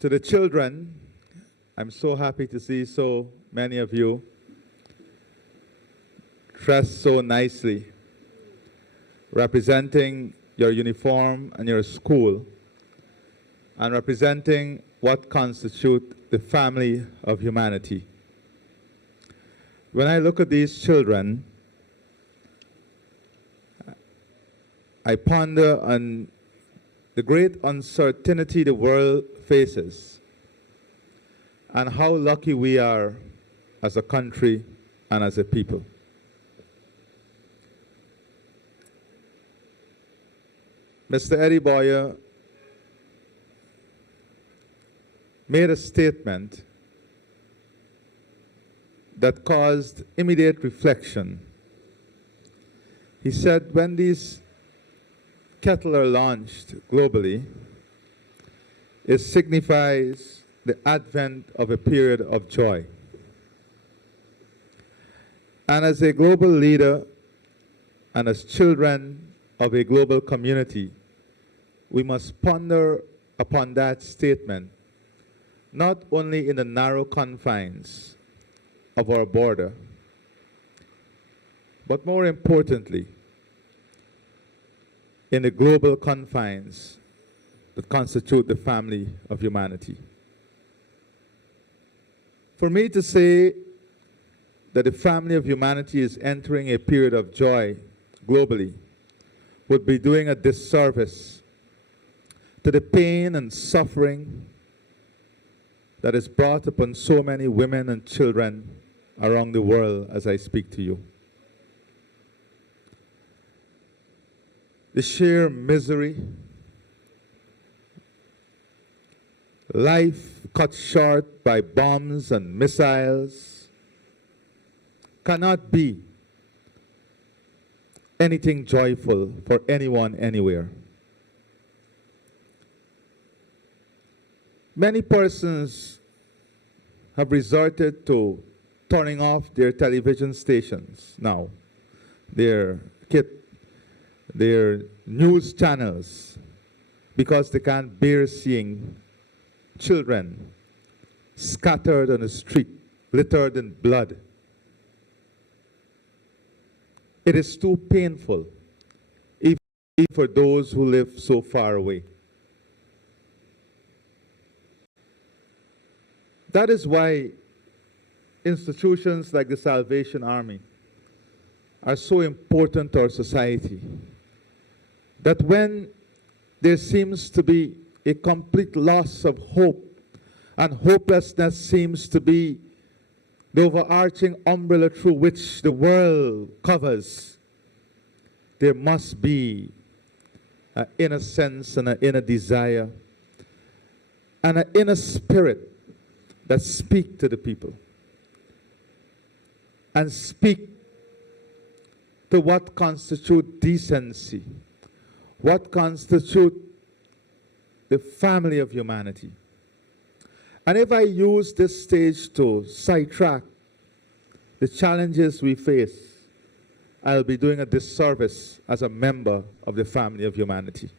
To the children, I'm so happy to see so many of you dressed so nicely, representing your uniform and your school, and representing what constitutes the family of humanity. When I look at these children, I ponder on the great uncertainty the world faces and how lucky we are as a country and as a people. Mr. Eddie Boyer made a statement that caused immediate reflection. He said, when these cattle are launched globally, it signifies the advent of a period of joy. And as a global leader and as children of a global community, we must ponder upon that statement, not only in the narrow confines of our border, but more importantly, in the global confines that constitute the family of humanity. For me to say that the family of humanity is entering a period of joy globally would be doing a disservice to the pain and suffering that is brought upon so many women and children around the world as I speak to you. The sheer misery, life cut short by bombs and missiles, cannot be anything joyful for anyone anywhere. Many persons have resorted to turning off their television stations now, their news channels, because they can't bear seeing children scattered on the street, littered in blood. It is too painful, even for those who live so far away. That is why institutions like the Salvation Army are so important to our society. That when there seems to be a complete loss of hope, and hopelessness seems to be the overarching umbrella through which the world covers, there must be an inner sense and an inner desire and an inner spirit that speak to the people and speak to what constitutes decency, what constitutes the family of humanity. And if I use this stage to sidetrack the challenges we face, I'll be doing a disservice as a member of the family of humanity.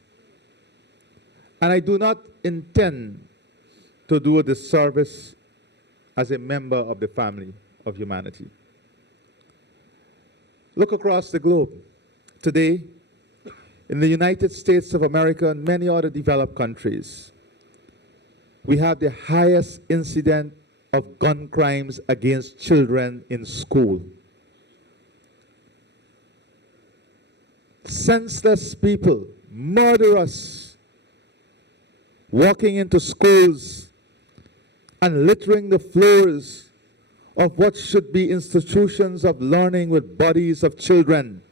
And I do not intend to do a disservice as a member of the family of humanity. Look across the globe. Today, in the United States of America and many other developed countries, we have the highest incident of gun crimes against children in school. Senseless people, murderers, walking into schools and littering the floors of what should be institutions of learning with bodies of children.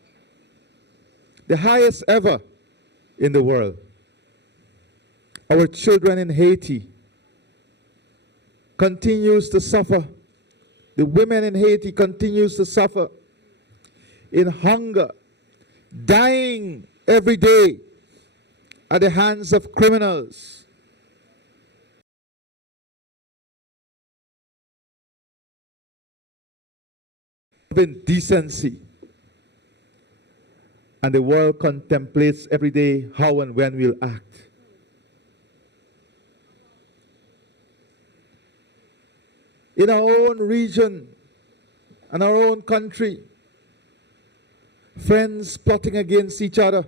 The highest ever in the world. Our children in Haiti continues to suffer. The women in Haiti continues to suffer in hunger, dying every day at the hands of criminals. In decency. And the world contemplates every day how and when we'll act. in our own region and our own country. Friends plotting against each other.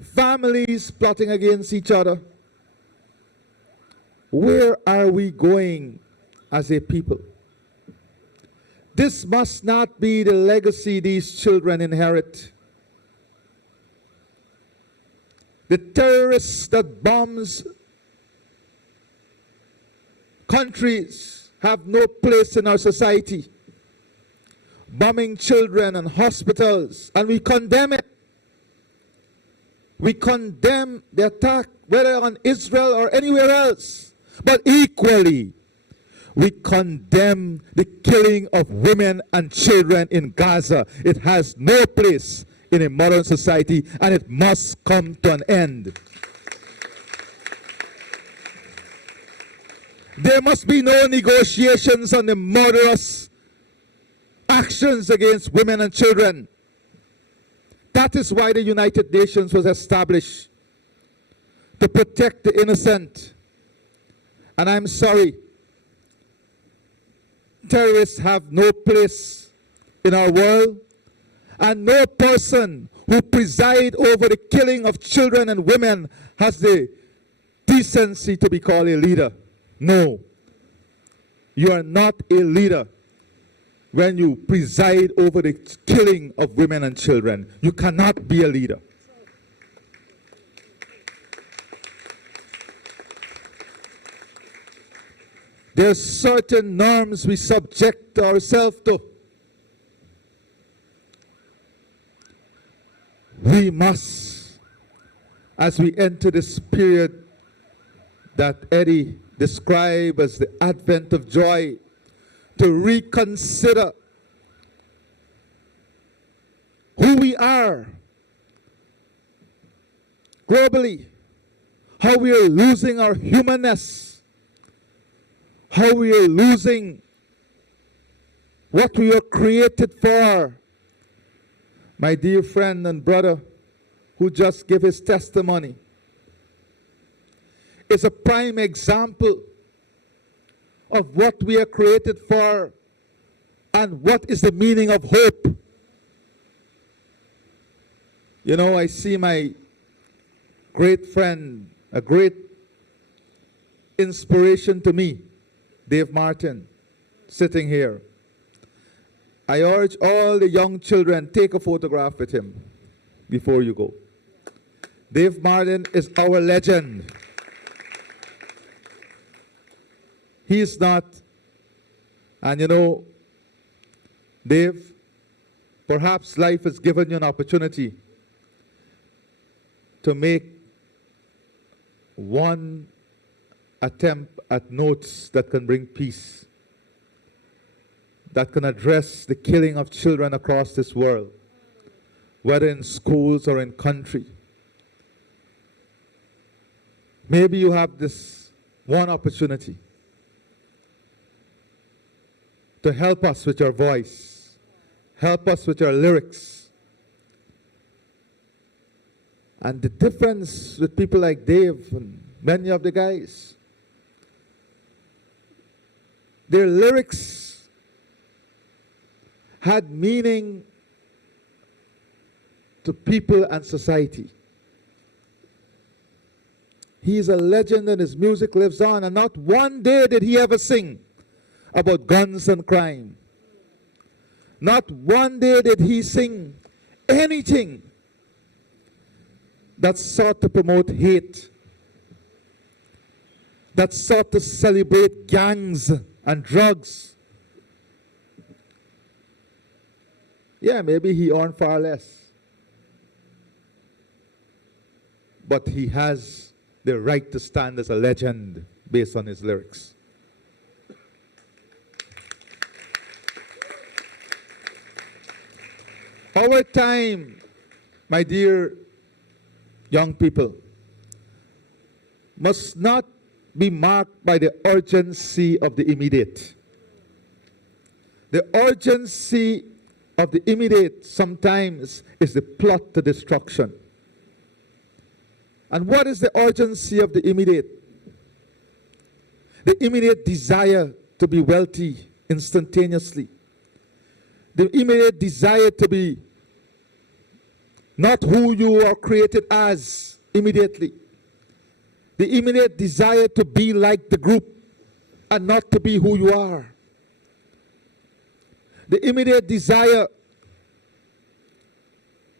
Families plotting against each other. Where are we going as a people? This must not be the legacy these children inherit. The terrorists that bombs countries have no place in our society. Bombing children and hospitals, and we condemn it. We condemn the attack, whether on Israel or anywhere else. But equally, we condemn the killing of women and children in Gaza. It has no place in a modern society, and it must come to an end. There must be no negotiations on the murderous actions against women and children. That is why the United Nations was established, to protect the innocent. And I'm sorry, terrorists have no place in our world, and no person who presides over the killing of children and women has the decency to be called a leader. No, you are not a leader when you preside over the killing of women and children. You cannot be a leader. There are certain norms we subject ourselves to. We must, as we enter this period that Eddie described as the advent of joy, to reconsider who we are globally, how we are losing our humanness, how we are losing what we are created for. My dear friend and brother who just gave his testimony is a prime example of what we are created for and what is the meaning of hope. You know, I see my great friend, a great inspiration to me, Dave Martin, sitting here. I urge all the young children, take a photograph with him before you go. Dave Martin is our legend. He's not, and you know, Dave, perhaps life has given you an opportunity to make one attempt at notes that can bring peace, that can address the killing of children across this world, whether in schools or in country. Maybe you have this one opportunity to help us with your voice, help us with your lyrics. And the difference with people like Dave and many of the guys, their lyrics had meaning to people and society. He is a legend and his music lives on, and not one day did he ever sing about guns and crime. Not one day did he sing anything that sought to promote hate, that sought to celebrate gangs and drugs. Yeah, maybe he earned far less, but he has the right to stand as a legend based on his lyrics. Our time, my dear young people, must not be marked by the urgency of the immediate. The urgency of the immediate sometimes is the plot to destruction. And what is the urgency of the immediate? The immediate desire to be wealthy instantaneously. The immediate desire to be not who you are created as immediately. The immediate desire to be like the group and not to be who you are. The immediate desire,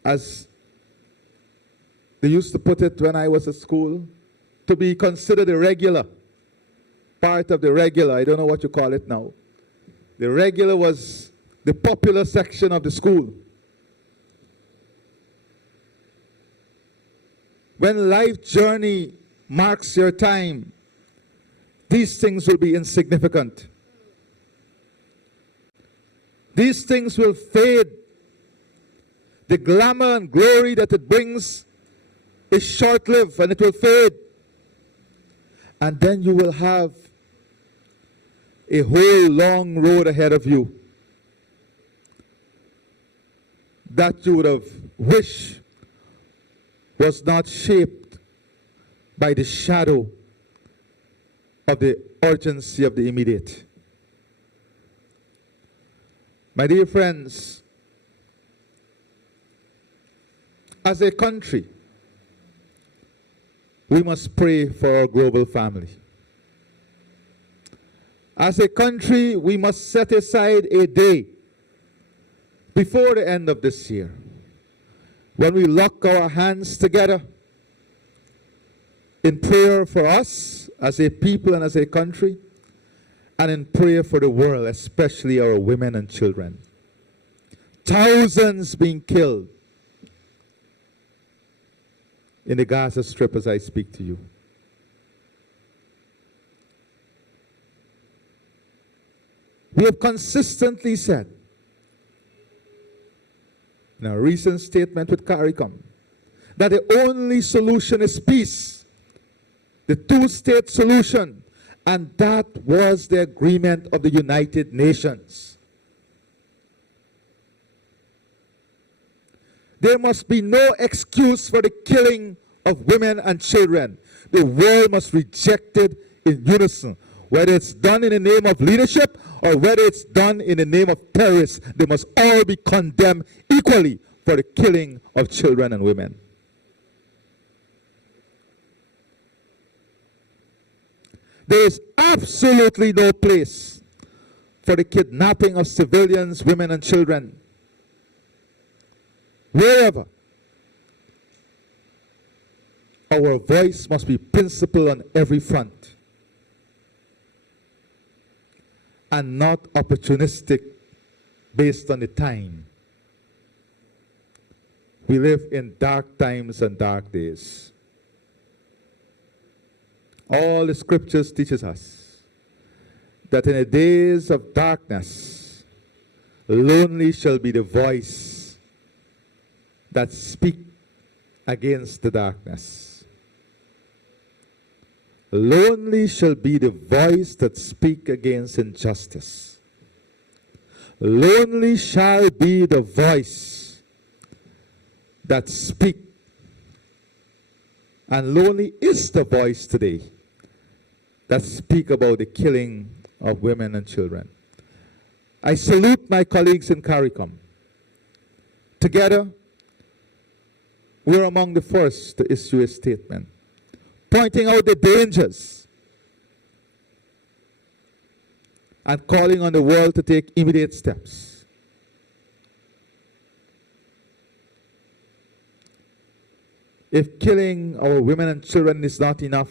as they used to put it when I was at school, to be considered a regular, part of the regular. I don't know what you call it now. The regular was the popular section of the school. When life journey marks your time, these things will be insignificant. These things will fade. The glamour and glory that it brings is short-lived and it will fade. And then you will have a whole long road ahead of you that you would have wished was not shaped by the shadow of the urgency of the immediate. My dear friends, as a country, we must pray for our global family. As a country, we must set aside a day before the end of this year when we lock our hands together in prayer for us as a people and as a country, and in prayer for the world, especially our women and children. Thousands being killed in the Gaza Strip as I speak to you. We have consistently said in a recent statement with CARICOM that the only solution is peace, the two-state solution, and that was the agreement of the United Nations. There must be no excuse for the killing of women and children. The world must reject it in unison. Whether it's done in the name of leadership or whether it's done in the name of terrorists, they must all be condemned equally for the killing of children and women. There is absolutely no place for the kidnapping of civilians, women, and children. Wherever, our voice must be principled on every front and not opportunistic based on the time. We live in dark times and dark days. All the scriptures teaches us that in the days of darkness, lonely shall be the voice that speak against the darkness. Lonely shall be the voice that speak against injustice. Lonely shall be the voice that speak, and lonely is the voice today that speak about the killing of women and children. I salute my colleagues in CARICOM. Together, we're among the first to issue a statement pointing out the dangers and calling on the world to take immediate steps. If killing our women and children is not enough,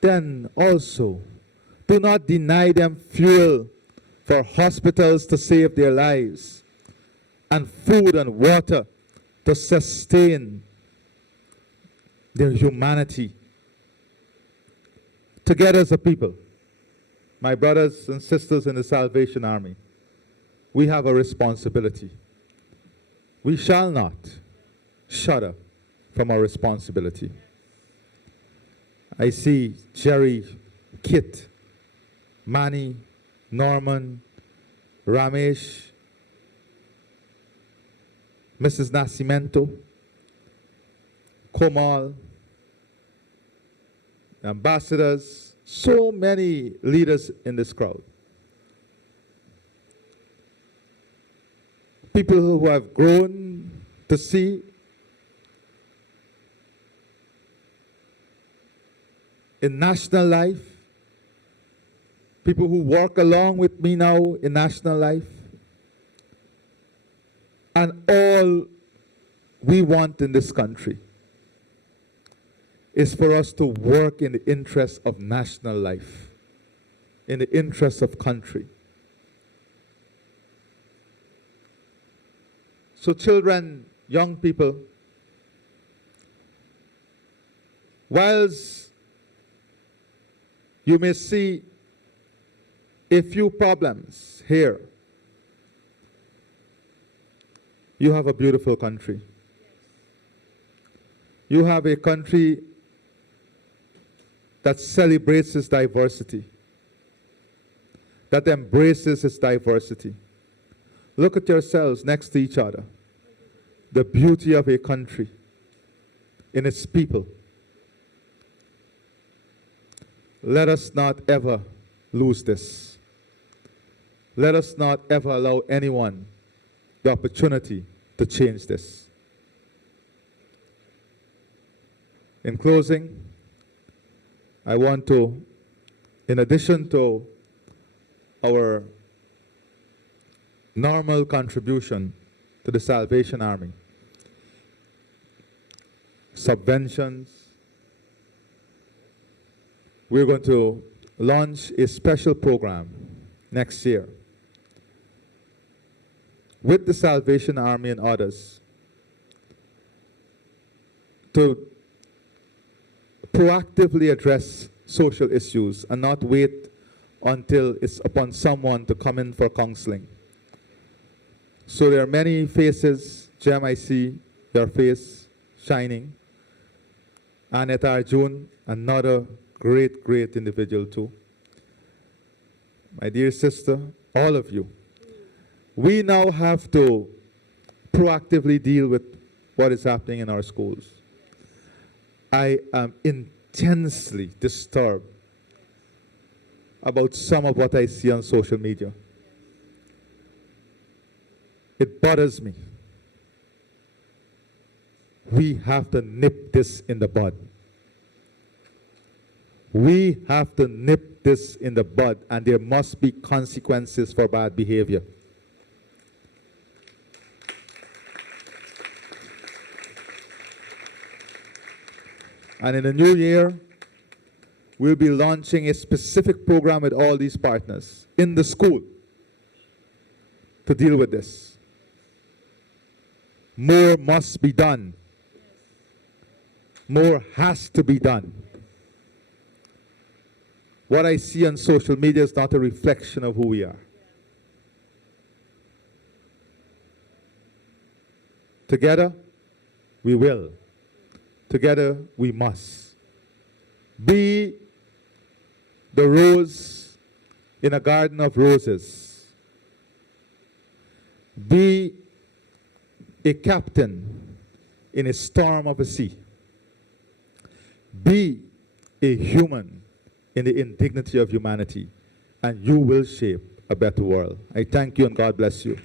then also do not deny them fuel for hospitals to save their lives and food and water to sustain their humanity. Together as a people, my brothers and sisters in the Salvation Army, we have a responsibility. We shall not shudder from our responsibility. I see Jerry, Kit, Manny, Norman, Ramesh, Mrs. Nascimento, Komal, ambassadors, So many leaders in this crowd. People who have grown to see in national life, people who work along with me now in national life, and all we want in this country is for us to work in the interest of national life, in the interest of country. So children, young people, whilst you may see a few problems here, you have a beautiful country. You have a country that celebrates its diversity, that embraces its diversity. Look at yourselves next to each other. The beauty of a country in its people. Let us not ever lose this. Let us not ever allow anyone the opportunity to change this. In closing, I want to, in addition to our normal contribution to the Salvation Army, subventions, we're going to launch a special program next year with the Salvation Army and others to proactively address social issues and not wait until it's upon someone to come in for counseling. So there are many faces. Jem, I see your face shining. Annette Arjun, another great, great individual too. My dear sister, all of you. We now have to proactively deal with what is happening in our schools. I am intensely disturbed about some of what I see on social media. It bothers me. We have to nip this in the bud. We have to nip this in the bud, and there must be consequences for bad behavior. And in the new year, we'll be launching a specific program with all these partners in the school to deal with this. More must be done. More has to be done. What I see on social media is not a reflection of who we are. Together, we will. Together, we must. Be the rose in a garden of roses. Be a captain in a storm of a sea. Be a human in the indignity of humanity, and you will shape a better world. I thank you and God bless you.